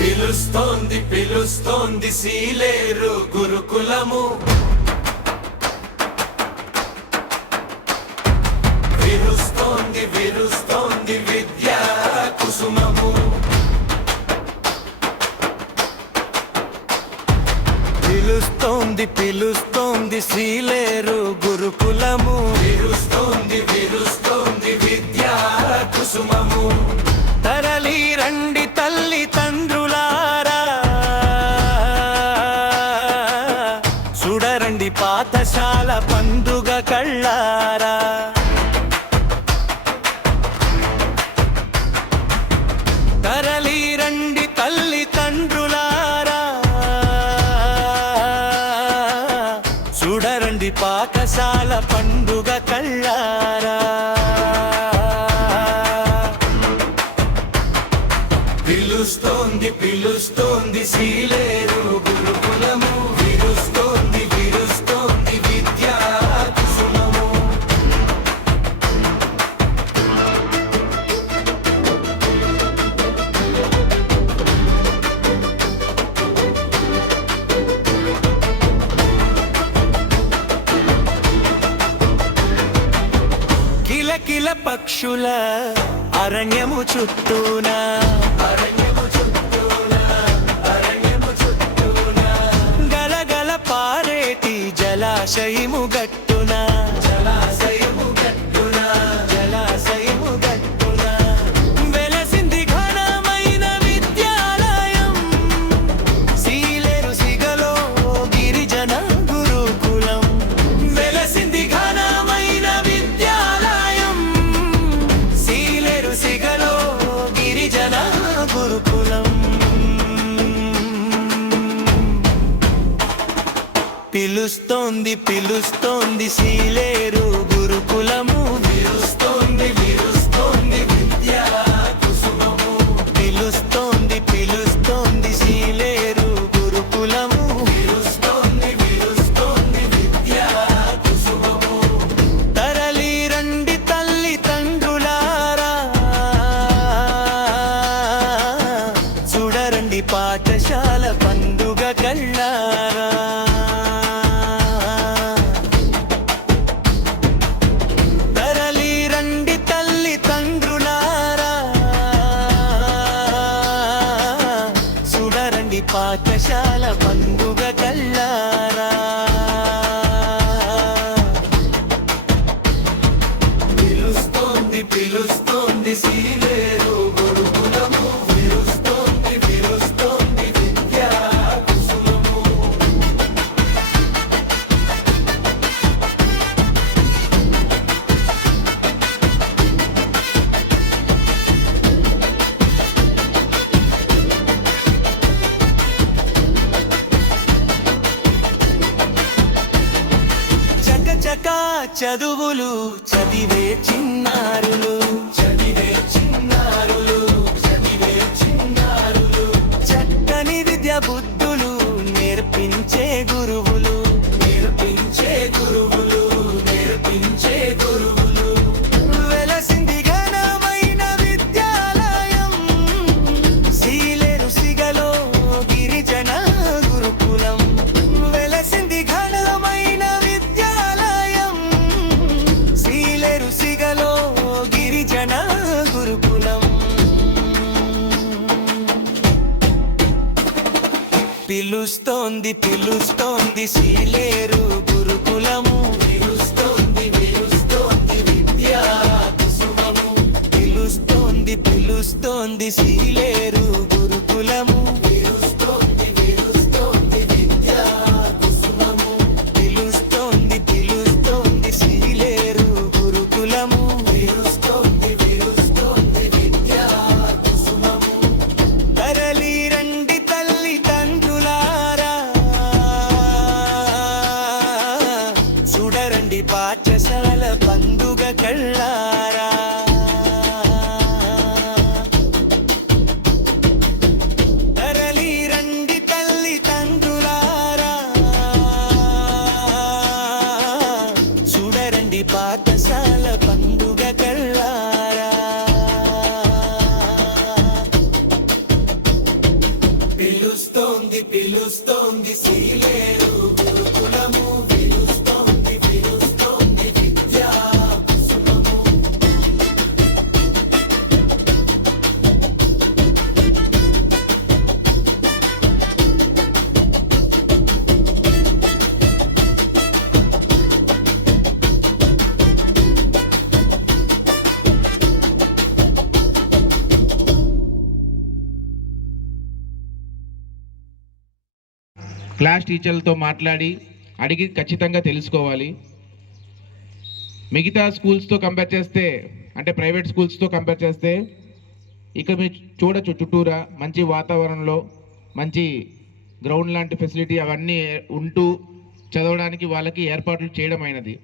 పిలుస్తోంది పిలుస్తోంది సీలేరు గురుకులము, విరుస్తోంది విరుస్తోంది విద్యా కుసుమము. పిలుస్తోంది పిలుస్తోంది సీలేరు గురుకులము, విరుస్తోంది విరుస్తోంది విద్యా కుసుమము. తరలి రండి తల్లి తండ్రులారా, చూడరండి పాఠశాల పండుగ కళ్ళారా. తరలి రండి తల్లి తండ్రులారా, చూడరండి పాఠశాల పండుగ కళ్ళారా. పిలుస్తోంది పిలుస్తోంది సీలేరు గురుకులము, విరుస్తోంది విరుస్తోంది విద్యా కుసుమము. కిలకిల పక్షుల అరణ్యము చుట్టూనా, గలగల పారేటి జలాశయము గట్టున, జలాశయము గట్టున, జలాశయము గట్టున వెలసింది ఘనమైన విద్యాలయం, సీలేరు సిగలో గిరిజన గురుకులం. వెలసింది ఘనమైన విద్యాలయం, సీలేరు సిగలో గిరిజన గురుకులం. పిలుస్తోంది పిలుస్తోంది సీలేరు గురుకులము, విరుస్తోంది విరుస్తోంది విద్యా కుసుమము. పిలుస్తోంది పిలుస్తోంది సీలేరు గురుకులము, విరుస్తోంది విరుస్తోంది విద్యా కుసుమము. తరలి రండి తల్లి తండ్రులారా, చూడరండి పాఠశాల పండుగ కళ్ళారా. పాఠశాల పండుగ కళ్ళారా. పిలుస్తోంది పిలుస్తోంది సీలేరు గురుకులము, విరుస్తోంది విరుస్తోంది విద్యా కుసుమము. చకచకా చదువులు చదివే చిన్నారులు, చదివే చిన్నారులు, చదివే చిన్నారులు. చక్కని విద్య బుద్ధులు నేర్పించే గురువులు, నేర్పించే గురువులు, నేర్పించే గురువులు. వెలసింది ఘనమైన విద్యాలయం, సీలేరు సిగలో గిరిజన గురుకులం. వెలసింది ఘనమైన విద్యాలయం, సీలేరు సిగలో గిరిజన గురుకులం. పిలుస్తోంది పిలుస్తోంది సీలేరు గురుకులము, విరుస్తోంది విరుస్తోంది విద్యా కుసుమము. పిలుస్తోంది పిలుస్తోంది సీలేరు గురుకులము, విరుస్తోంది విరుస్తోంది విద్యా కుసుమము. పిలుస్తోంది పిలుస్తోంది సీలేరు గురుకులము, విరుస్తోంది విరుస్తోంది విద్యా కుసుమము. తరలి రండి తల్లి తండ్రులారా, చూడరండి పాఠశాల పండుగ కళ్ళారా. తరలి రండి విరుస్తోంది సీలేరు గురుకులము విరుస్తోంది విరుస్తోంది విద్యా కుసుమము క్లాస్ టీచర్లతో మాట్లాడి అడిగి ఖచ్చితంగా తెలుసుకోవాలి. మిగతా స్కూల్స్తో కంపేర్ చేస్తే, అంటే ప్రైవేట్ స్కూల్స్తో కంపేర్ చేస్తే ఇక మీరు చూడొచ్చు చుట్టూరా మంచి వాతావరణంలో మంచి గ్రౌండ్ లాంటి ఫెసిలిటీ అవన్నీ ఉంటూ చదవడానికి వాళ్ళకి ఏర్పాట్లు చేయడం అయినది.